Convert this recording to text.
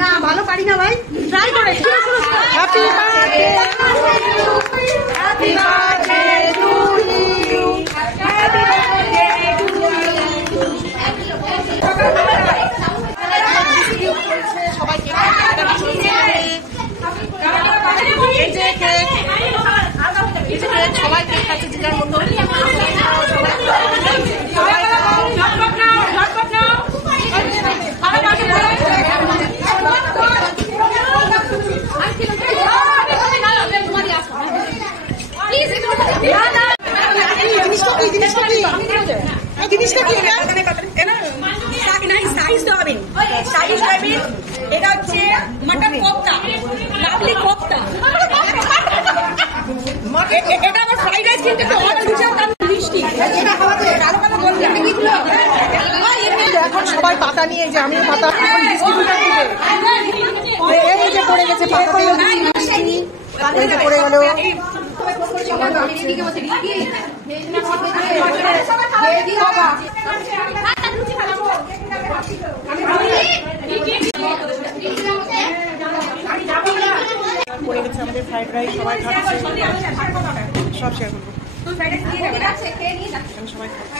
না ভালো পারি না ভাই, ট্রাই করেছি। Happy birthday, happy birthday to you, happy birthday to you. সবাই কেক কাটছে, এই যে কেক, সবাই কেক কাটছে যে যার মতো। জিনিসটা কি এটা হচ্ছে মাটন কোফতা, লাভলি কোফতা। এটা আমার ফ্রাইড রাইস কিন্তু মিষ্টি। এখন সবাই পাতা নিয়ে, যে আমি পাতা এই যে পড়ে গেছে, পাতা পড়ে গেল। পড়ে গেছে আমাদের ফ্রাইড রাইস, সবাই খাচ্ছে, সব শেয়ার করবো। সবাই খাচ্ছে।